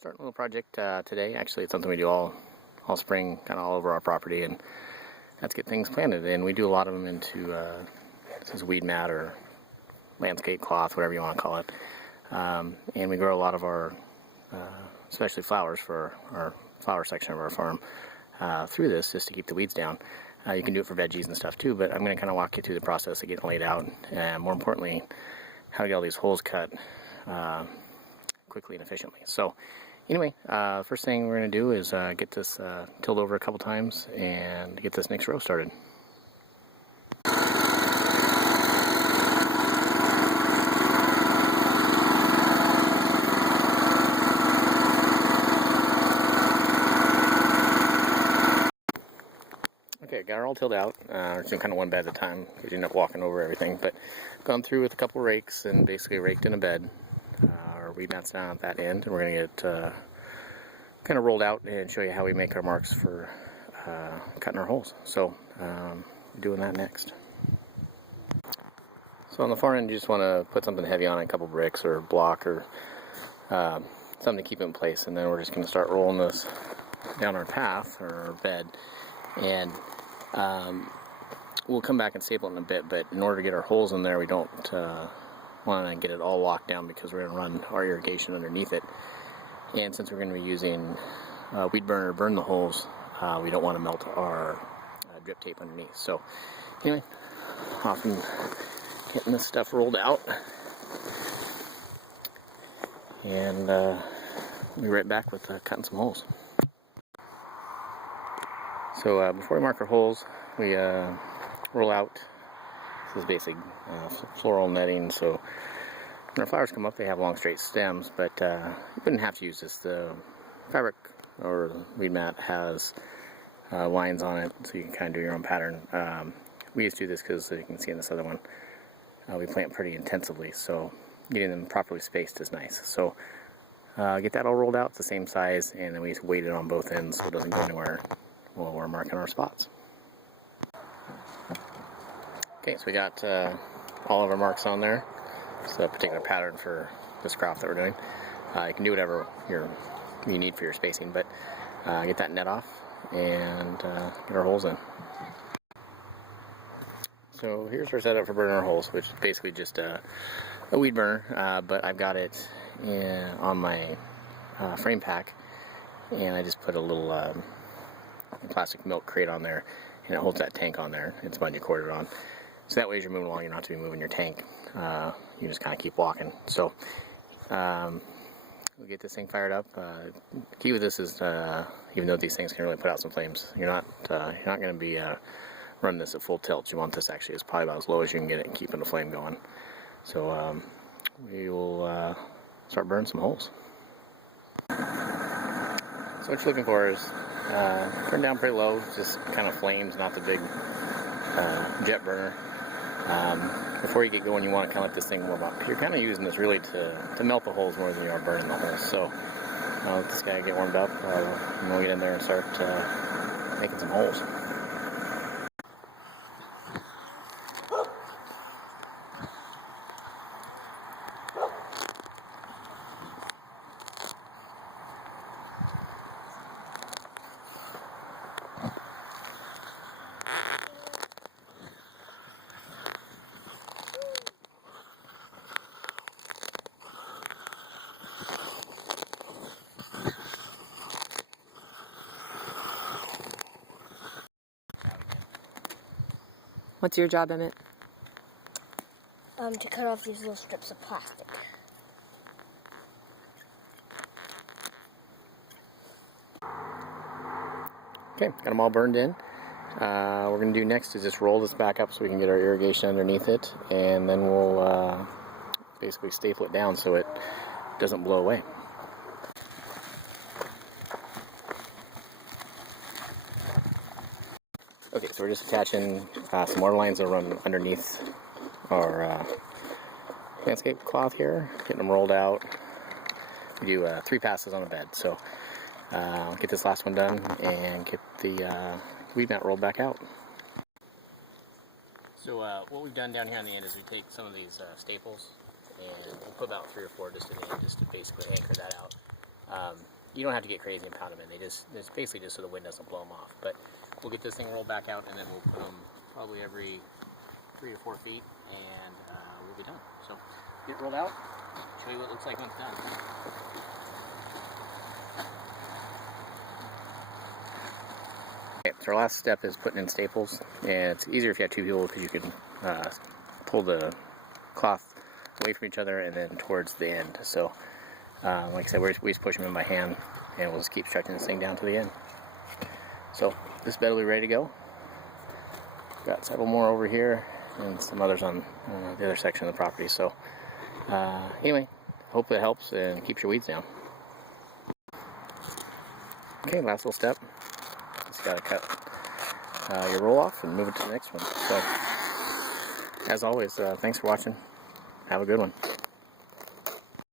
Starting a little project today. Actually, it's something we do all spring, kind of all over our property, and that's get things planted. And we do a lot of them into this is weed mat or landscape cloth, whatever you want to call it. And we grow a lot of our, especially flowers for our flower section of our farm through this, just to keep the weeds down. You can do it for veggies and stuff too, but I'm going to kind of walk you through the process of getting laid out, and more importantly, how to get all these holes cut quickly and efficiently. So anyway, first thing we're going to do is get this tilled over a couple times and get this next row started. Okay, got her all tilled out. We're doing kind of one bed at a time because you end up walking over everything, but gone through with a couple rakes and basically raked in a bed. Our weed mat's down at that end, and we're going to get kind of rolled out and show you how we make our marks for cutting our holes. So doing that next. So on the far end, you just want to put something heavy on it, a couple bricks or a block or something to keep it in place, and then we're just going to start rolling this down our path or our bed, and we'll come back and staple it in a bit. But in order to get our holes in there, we don't want to get it all locked down because we're going to run our irrigation underneath it. And since we're going to be using weed burner to burn the holes, we don't want to melt our drip tape underneath. So anyway, off and getting this stuff rolled out, and we'll be right back with cutting some holes. So before we mark our holes, we roll out. This is basic floral netting, so when our flowers come up, they have long straight stems, but you wouldn't have to use this. The fabric or weed mat has lines on it, so you can kind of do your own pattern. We just do this because, you can see in this other one, we plant pretty intensively, so getting them properly spaced is nice. So get that all rolled out, it's the same size, and then we just weight it on both ends so it doesn't go anywhere while we're marking our spots. Okay, so we got all of our marks on there. It's a particular pattern for this crop that we're doing. You can do whatever you need for your spacing, but get that net off and get our holes in. So here's our setup for burning our holes, which is basically just a weed burner, but I've got it on my frame pack, and I just put a little plastic milk crate on there, and it holds that tank on there. It's bungee corded on. So that way as you're moving along, you don't have to be moving your tank. You just kind of keep walking. So we'll get this thing fired up. The key with this is, even though these things can really put out some flames, you're not going to be running this at full tilt. You want this actually is probably about as low as you can get it and keeping the flame going. So we will start burning some holes. So what you're looking for is turn down pretty low, just kind of flames, not the big jet burner. Before you get going, you want to kind of let this thing warm up. You're kind of using this really to melt the holes more than you are burning the holes. So let this guy get warmed up, and we'll get in there and start making some holes. What's your job, Emmett? To cut off these little strips of plastic. Okay, got them all burned in. What we're going to do next is just roll this back up so we can get our irrigation underneath it, and then we'll basically staple it down so it doesn't blow away. Okay, so we're just attaching some water lines that run underneath our landscape cloth here, getting them rolled out. We do 3 passes on a bed, so get this last one done and get the weed mat rolled back out. So what we've done down here on the end is we take some of these staples and we'll put about 3 or 4 just in the end, just to basically anchor that out. You don't have to get crazy and pound them in. It's basically just so the wind doesn't blow them off. But we'll get this thing rolled back out, and then we'll put them probably every 3 or 4 feet, and we'll be done. So get it rolled out, show you what it looks like when it's done. Okay, so our last step is putting in staples, and it's easier if you have 2 people because you can pull the cloth away from each other and then towards the end. So like I said, we just push them in by hand, and we'll just keep stretching this thing down to the end. So this bed will be ready to go. Got several more over here and some others on the other section of the property. So anyway, hope that helps and keeps your weeds down. Okay, last little step. Just gotta cut your roll off and move it to the next one. So as always, thanks for watching. Have a good one.